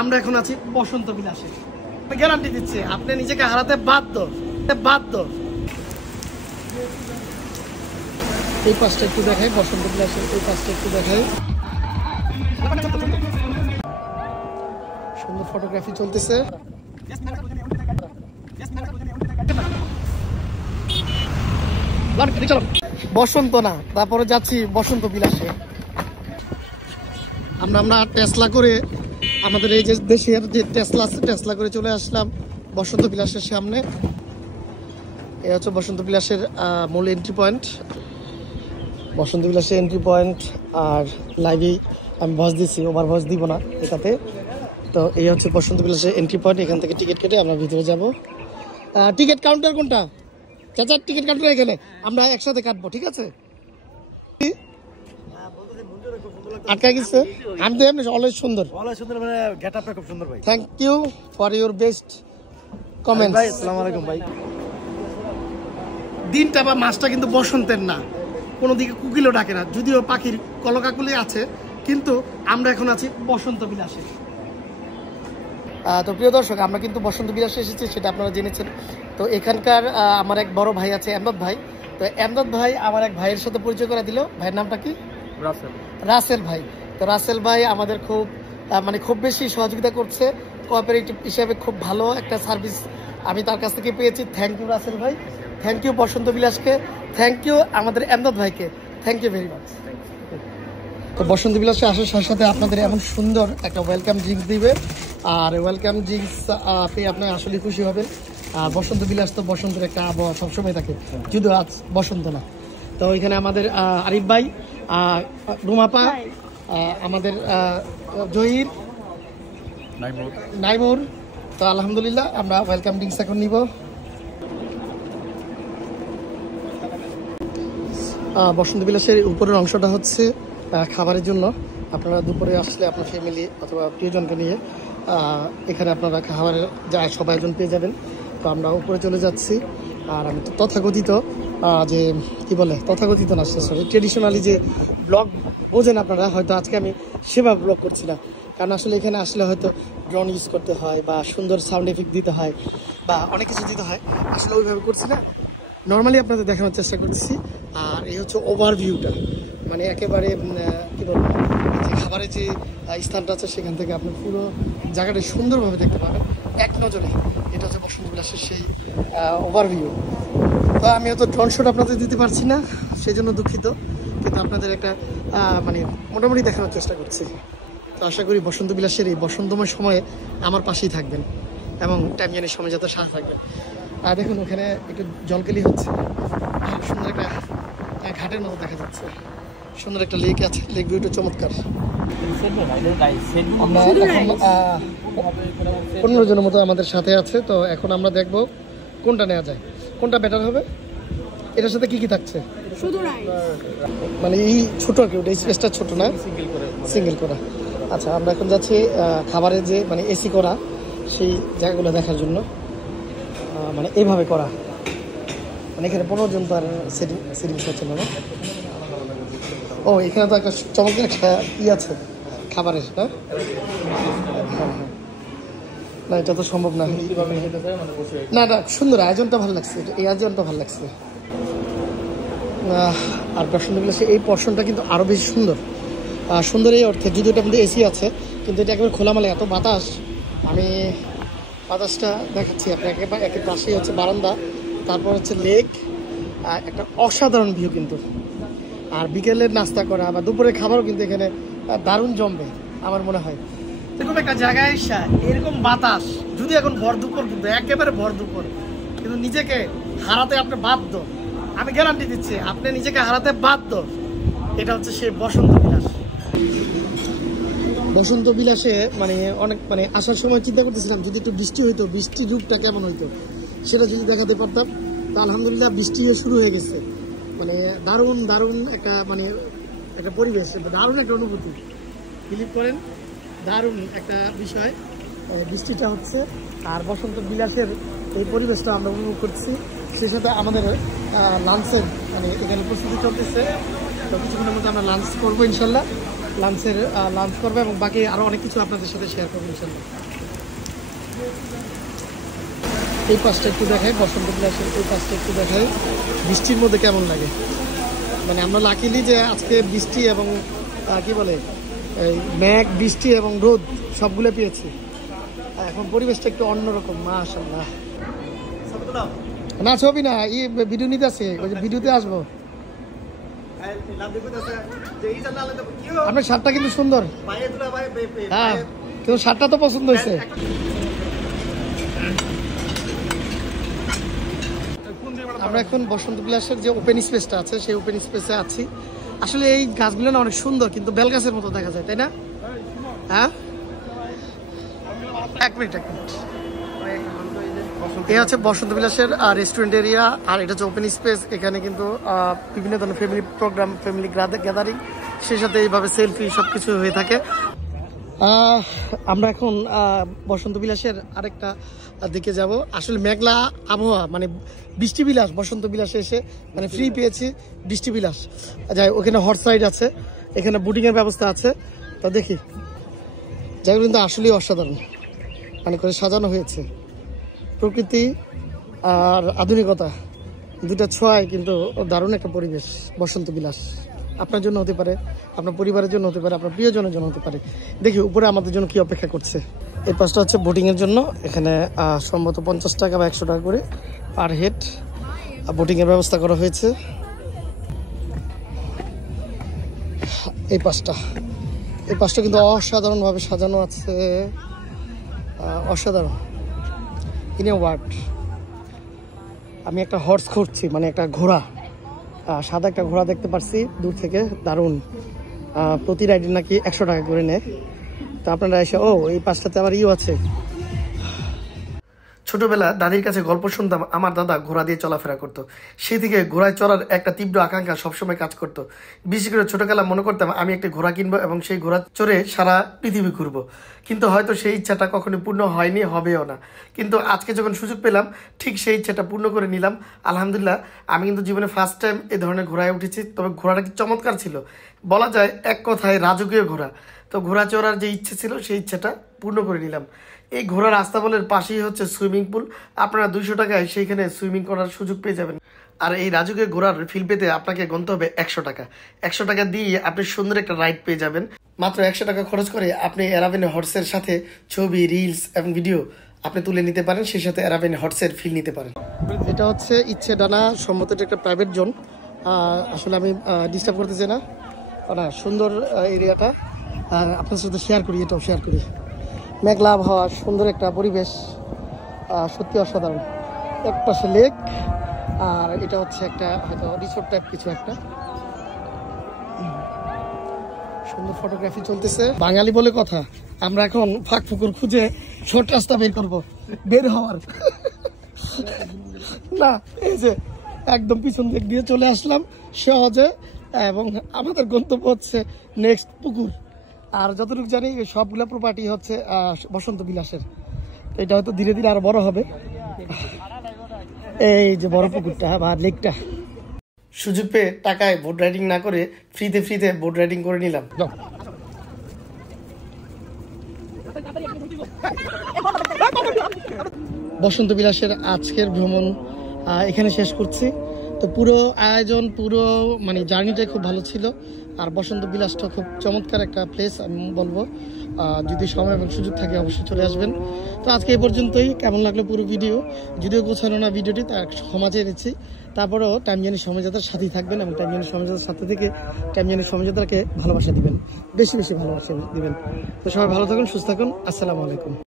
আমরা এখন আছি বসন্ত বিলাসে। আমি গ্যারান্টি দিচ্ছি আপনি নিজেকে হারাতে বাধ্য। এই পাশটা একটু দেখাই, বসন্ত বিলাসের এই পাশটা একটু দেখাই। সুন্দর ফটোগ্রাফি চলতেছে। বসন্ত না, তারপরে যাচ্ছি বসন্ত বিলাসে। আমরা টেসলা করে আমাদের এই যে দেশের যে টেসলা আছে, টেসলা করে চলে আসলাম বসন্ত বিলাসের সামনে। এ হচ্ছে বসন্ত বিলাসের মূল এন্ট্রি পয়েন্ট। বসন্ত বিলাসের এন্ট্রি পয়েন্ট। আর লাইভেই আমি ভয়েস দিচ্ছি, ওভার ভয়েস দিব না এটাতে। তো এই হচ্ছে বসন্ত বিলাসের এন্ট্রি পয়েন্ট। এখান থেকে টিকিট কেটে আমরা ভিতরে যাব। টিকিট কাউন্টার কোনটা চাচা? টিকিট কাউন্টার এখানে, আমরা একসাথে কাটবো, ঠিক আছে? আটকায় গেছে। আমি তো এমনি অলওয়েজ সুন্দর, মানে গেট আপটা খুব সুন্দর ভাই। Thank you for your best comment ভাই। আসসালামু আলাইকুম ভাই। দিনটা বা মাসটা কিন্তু বসন্তের না, কোনো দিকে কুকিলও ডাকে না, যদিও পাখির কলকাকুলি আছে, কিন্তু আমরা এখন আছি বসন্ত বিলাসে। তো প্রিয় দর্শক, আমরা কিন্তু বসন্ত বিলাসে এসেছি, সেটা আপনারা জেনেছেন। তো এখানকার আমার এক বড় ভাই আছে, এমদাদ ভাই। তো এমদাদ ভাই আমার এক ভাইয়ের সাথে পরিচয় করে দিল। ভাইয়ের নামটা কি? রাসেল ভাই। তো রাসেল ভাই আমাদের খুব বেশি সহযোগিতা করছে, কোঅপারেটিভ হিসাবে খুব ভালো একটা সার্ভিস আমি তার কাছ থেকে পেয়েছি। থ্যাংক ইউ রাসেল ভাই, থ্যাংক ইউ বসন্ত বিলাসকে, থ্যাংক ইউ আমাদের এমদাদ ভাইকে, থ্যাংক ইউ ভেরি মাচ। তো বসন্ত বিলাসে আসার সাথে সাথে আপনাদের এমন সুন্দর একটা ওয়েলকাম ড্রিঙ্কস দিবে, আর ওয়েলকাম ড্রিঙ্কস পেয়ে আপনি আসলে খুশি হবেন। আর বসন্ত বিলাস তো বসন্তের একটা আবহাওয়া সবসময় থাকে, যদিও আজ বসন্ত না। তো এখানে আমাদের আরিফ ভাই, রুমাপা, আমাদের জহির, নাইমুর। তো আলহামদুলিল্লাহ আমরা ওয়েলকাম ড্রিঙ্কস এখন নিব। বসন্ত বিলাসের উপরের অংশটা হচ্ছে খাবারের জন্য। আপনারা দুপুরে আসলে আপনার ফ্যামিলি অথবা প্রিয়জনকে নিয়ে এখানে আপনারা খাবারের সব আয়োজন পেয়ে যাবেন। তো আমরা উপরে চলে যাচ্ছি। আর আমি তো তথাকথিত তথাকথিত না, সরি, ট্রেডিশনালি যে ব্লগ বোঝেন আপনারা, হয়তো আজকে আমি সেবা ব্লগ করছি না, কারণ আসলে এখানে আসলে হয়তো ড্রোন ইউজ করতে হয় বা সুন্দর সাউন্ড এফেক্ট দিতে হয় বা অনেক কিছু দিতে হয়, আসলে ওইভাবে করছি না, নর্মালি আপনাদের দেখানোর চেষ্টা করছি। আর এই হচ্ছে ওভারভিউটা, মানে একেবারে কী বলবো, যে খাবারের যে স্থানটা আছে সেখান থেকে আপনি পুরো জায়গাটা সুন্দরভাবে দেখতে পাবেন এক নজরে। এটা হচ্ছে বসন্ত বিলাসের সেই ওভারভিউ। তো আমি হয়তো ড্রোন শট আপনাদের দিতে পারছি না, সেই জন্য দুঃখিত, কিন্তু আপনাদের একটা মোটামুটি দেখানোর চেষ্টা করছি। তো আশা করি বসন্ত বিলাসের এই বসন্তময় সময়ে আমার পাশেই থাকবেন এবং টাইমিয়ানের সময় যাতে সাথে থাকবেন। আর দেখুন ওখানে একটু জলকেলি হচ্ছে, সুন্দর একটা ঘাটের মতো দেখা যাচ্ছে, সুন্দর একটা লেক আছে, লেক ভিউটা চমৎকার। আমরা এখন 15 জনের মতো আমাদের সাথে আছে। তো এখন আমরা দেখব কোনটা নেওয়া যায়, কোনটা বেটার হবে। এটার সাথে কি থাকছে? মানে এই ছোট আর কি, ওটা স্পেসটা ছোট না, সিঙ্গেল করা। আচ্ছা, আমরা এখন যাচ্ছি খাবারের যে মানে এসি করা সেই জায়গাগুলো দেখার জন্য। মানে এইভাবে করা, মানে এখানে 15 জন তো আর সেটিংস হচ্ছে না। ও, এখানে তো একটা চমৎকার একটা আছে খাবারের, না এটা তো সম্ভব না। না না, সুন্দর আয়োজনটা ভালো লাগছে, এই আয়োজনটা ভালো লাগছে। আর বসন্ত বিলাসে এই পোর্শনটা কিন্তু আরও বেশি সুন্দর। সুন্দর এই অর্থে, যদি এটার মধ্যে এসি আছে, কিন্তু এটা একেবারে খোলামেলা, এত বাতাস। আমি বাতাসটা দেখাচ্ছি আপনাকে। একের পাশেই হচ্ছে বারান্দা, তারপর হচ্ছে লেক, একটা অসাধারণ ভিউ কিন্তু। আর বিকেলের নাস্তা করা বা দুপুরের খাবারও কিন্তু এখানে দারুণ জমবে আমার মনে হয়। এরকম একটা জায়গায় এসে এরকম বাতাস, যদি এখন ভর দুপুর, কিন্তু একেবারে ভর দুপুর, কিন্তু নিজেকে হারাতে আপনি বাধ্য। আমি গ্যারান্টি দিচ্ছি আপনি নিজেকে হারাতে বাধ্য। এটা হচ্ছে সেই বসন্ত বিলাস। বসন্ত বিলাসে মানে আসার সময় চিন্তা করতেছিলাম যদি একটু বৃষ্টি হইতো, বৃষ্টির রূপটা কেমন হইতো সেটা যদি দেখাতে পারতাম। তো আলহামদুলিল্লাহ বৃষ্টিও শুরু হয়ে গেছে। মানে দারুণ একটা পরিবেশ, দারুণ একটা অনুভূতি, বিলিভ করেন, দারুণ একটা বিষয়। বৃষ্টিটা হচ্ছে আর বসন্ত বিলাসের এই পরিবেশটা আমরা উপভোগ করছি। সেই সাথে আমাদের লাঞ্চের এখানে প্রস্তুতি চলতেছে। তো কিছুক্ষণের মধ্যে আমরা লাঞ্চ করবো ইনশাল্লাহ। লাঞ্চ করবে এবং বাকি আরও অনেক কিছু আপনাদের সাথে শেয়ার করবো ইনশাল্লাহ। এই পাশটা একটু দেখাই, বসন্ত বিলাসের এই পাশটা একটু দেখাই, বৃষ্টির মধ্যে কেমন লাগে। মানে আমরা লাকিলি যে আজকে বৃষ্টি এবং কি বলে এই মেঘ, বৃষ্টি এবং রোদ সবগুলো পেয়েছি। এখন পরিবেশটা একটু অন্যরকম, মাশাআল্লাহ। না ছবি না, এই ভিডিও নিতে আছে, ওই যে ভিডিওতে আসবো। আপনার শার্টটা কিন্তু সুন্দর, হ্যাঁ কিন্তু শার্টটা তো পছন্দ হয়েছে। আমরা এখন বসন্ত বিলাসের যে ওপেন স্পেসটা আছে সেই ওপেন স্পেসে আছি। আসলে এই গাছগুলো না অনেক সুন্দর, কিন্তু বেল গাছের মতো দেখা যায়, তাই না? হ্যাঁ, এক মিনিট। এই হচ্ছে বসন্ত বিলাসের রেস্টুরেন্ট এরিয়া, আর এটা হচ্ছে ওপেন স্পেস। এখানে কিন্তু বিভিন্ন ধরনের ফ্যামিলি প্রোগ্রাম, ফ্যামিলি গ্যাদারিং, সেই সাথে এইভাবে সেলফি সবকিছু হয়ে থাকে। আমরা এখন বসন্ত বিলাসের আরেকটা দিকে যাব। আসলে মেঘলা আবহাওয়া, মানে বৃষ্টি বিলাস, বসন্ত বিলাসে এসে মানে ফ্রি পেয়েছি বৃষ্টি বিলাস। যাই, ওখানে হর্স রাইড আছে, এখানে বোটিংয়ের ব্যবস্থা আছে। তো দেখি, যেগুলো কিন্তু আসলেই অসাধারণ, মানে করে সাজানো হয়েছে। প্রকৃতি আর আধুনিকতা দুটা ছোঁয়ায় কিন্তু দারুণ একটা পরিবেশ বসন্ত বিলাস। আপনার জন্য হতে পারে, আপনার পরিবারের জন্য হতে পারে, আপনার প্রিয়জনের জন্য হতে পারে। দেখি উপরে আমাদের জন্য কি অপেক্ষা করছে। এই পাশটা হচ্ছে বোটিংয়ের জন্য, এখানে সম্ভবত 50 টাকা বা 100 টাকা করে পার হেড বোটিংয়ের ব্যবস্থা করা হয়েছে। এই পাশটা কিন্তু অসাধারণভাবে সাজানো আছে, অসাধারণ। ইন এ ওয়ার্ড, আমি একটা হর্স খুঁজছি, মানে একটা ঘোড়া, সাদা একটা ঘোড়া দেখতে পাচ্ছি দূর থেকে, দারুণ। প্রতি রাইডে নাকি 100 টাকা করে নেয়। তো আপনারা এসে, এই পাশটাতে আবার আছে। ছোটবেলা দাদির কাছে গল্প শুনতাম, আমার দাদা ঘোড়া দিয়ে চলাফেরা করতো। সেই থেকে ঘোড়ায় চড়ার একটা তীব্র আকাঙ্ক্ষা সবসময় কাজ করতো। বিশেষ করে ছোটবেলা মনে করতাম আমি একটা ঘোড়া কিনবো এবং সেই ঘোড়া চড়ে সারা পৃথিবী ঘুরবো। কিন্তু হয়তো সেই ইচ্ছাটা কখনো পূর্ণ হয়নি, হবেও না। কিন্তু আজকে যখন সুযোগ পেলাম, ঠিক সেই ইচ্ছাটা পূর্ণ করে নিলাম। আলহামদুলিল্লাহ, আমি কিন্তু জীবনে ফার্স্ট টাইম এই ধরনের ঘোড়ায় উঠেছি। তবে ঘোড়াটা কি চমৎকার ছিল, বলা যায় এক কথায় রাজকীয় ঘোড়া। তো ঘোড়া চড়ার যে ইচ্ছে ছিল সেই ইচ্ছাটা পূর্ণ করে নিলাম। এই ঘোড়ার আস্তাবলের পাশেই হচ্ছে সুইমিং পুল। আপনারা 200 টাকায় সেইখানে সুইমিং করার সুযোগ পেয়ে যাবেন। আর এই রাজকীয় ঘোড়ার ফিল পেতে আপনাকে গুনতে হবে 100 টাকা। 100 টাকা দিয়ে আপনি সুন্দর একটা রাইড পেয়ে যাবেন। মাত্র 100 টাকা খরচ করে আপনি অ্যারাবিয়ান হর্সের সাথে ছবি, রিলস এবং ভিডিও আপনি তুলে নিতে পারেন, সেই সাথে অ্যারাবিয়ান হর্সের ফিল নিতে পারেন। এটা হচ্ছে ইচ্ছে ডানা, সম্ভবত একটা প্রাইভেট জোন। আসলে আমি ডিস্টার্ব করতে চাই না, সুন্দর এরিয়াটা আপনার সাথে শেয়ার করি, এটাও শেয়ার করি। মেঘলা আবহাওয়া, সুন্দর একটা পরিবেশ, সত্যি অসাধারণ। এক পাশে লেক, আর এটা হচ্ছে একটা হয়তো রিসোর্ট টাইপ কিছু একটা। সুন্দর ফটোগ্রাফি চলতেছে। বাঙালি বলে কথা, আমরা এখন ফাঁক ফুকুর খুঁজে ছোট রাস্তা বের করবো বের হওয়ার। না, এই যে একদম পিছন দিক দিয়ে চলে আসলাম সহজে, এবং আমাদের গন্তব্য হচ্ছে নেক্সট পুকুর। আর যতটুকু জানি সবগুলো প্রপার্টি হচ্ছে বসন্ত বিলাসের। এটা হয়তো ধীরে ধীরে আরো বড় হবে। এই যে বড় পুকুরটা বা লেকটা, সুযোগ পেয়ে টাকায় বোট রাইডিং না করে ফ্রিতে বোট রাইডিং করে নিলাম। বসন্ত বিলাসের আজকের ভ্রমণ এখানে শেষ করছি। তো পুরো আয়োজন, পুরো মানে জার্নিটাই খুব ভালো ছিল। আর বসন্ত বিলাসটা খুব চমৎকার একটা প্লেস আমি বলবো। যদি সময় এবং সুযোগ থাকে অবশ্যই চলে আসবেন। তো আজকে এই পর্যন্তই। কেমন লাগলো পুরো ভিডিও? যদিও গোছানো না ভিডিওটি, তার ক্ষমা চেয়ে নিচ্ছি। তারপরেও টাইম জার্নি সময়যাত্রার সাথেই থাকবেন এবং টাইম জার্নি সময়যাত্রার সাথে থেকে টাইম জার্নি সময়যাত্রাকে ভালোবাসা দিবেন, বেশি বেশি ভালোবাসা দিবেন। তো সবাই ভালো থাকুন, সুস্থ থাকুন। আসসালামু আলাইকুম।